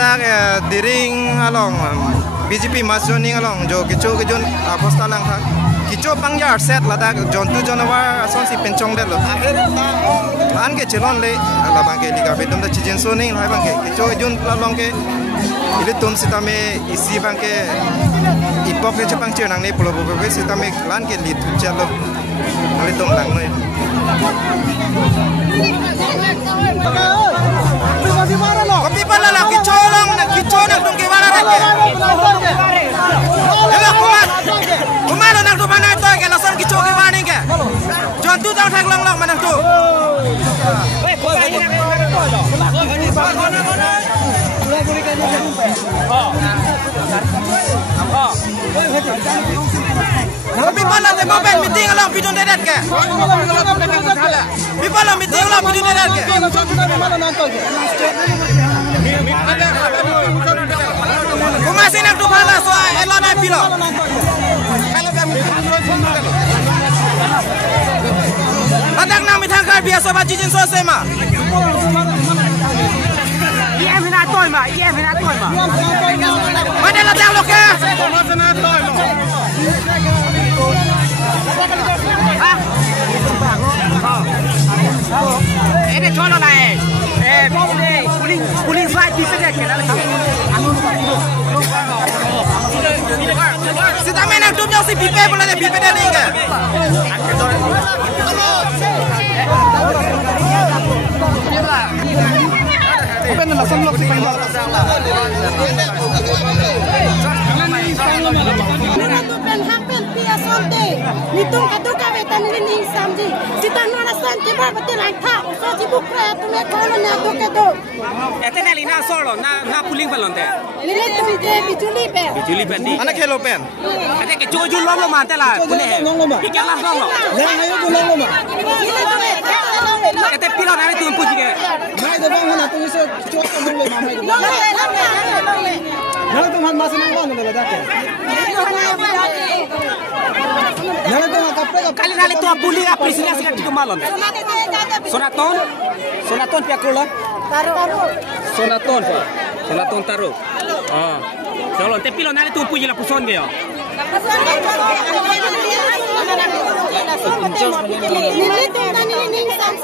ladak diring along BJP masjoning along jo kicho kijon aposta lang tha kicho pangyar set ladak jontu jonawar ason si pencong de lo an ke chelon le la bang ke liga bedum da chijen so ning hai bang ke kicho jun along ke ile tum sitame isi bang ke ipok ke chapang chenang ne polo bo sitame lan ke lit chalo le tum lang noi kopi pala la kicolong dong ke wala rek ela kumalo nak do mana to ke lasan kico ke wani ke jontu tang thang long mana tu kopi pala te mobil meeting along bidon dedet ke pipala meeting along bidon dedet ke Kumasin nak tu pala so elon ai pilo Adak nang mitang kar biasa ba jijin so sema Iem hina toy ma Mana la tang lo ke Ini cholo la puling slide di sini ke dalam Sita main nak dumnya si pipe pula de pipe de ni ke Open la sam lok si pain happen pia sonte nitung adu ka vetan ni samji sita nona san ke ba pati rai tha so ji buk pra tu me kholo na do ke do ete na lina solo na puling balonte lile tu je bijuli pe ni ana khelo pen ate ke joju long lo man te la pune he ke la long lo le hayo jo long lo ma ete pilo na tu puji ke mai de bang na tu se chot long lo ma mai de long le Nala tu man mas nang long lo da ke Nala tu kapre kali nali tu puli a prisinya sikat tu malon Sonaton pia kula Sonaton taruh Kalau te pilo nali tu puji la puson ge yo Ni tu tani ni sam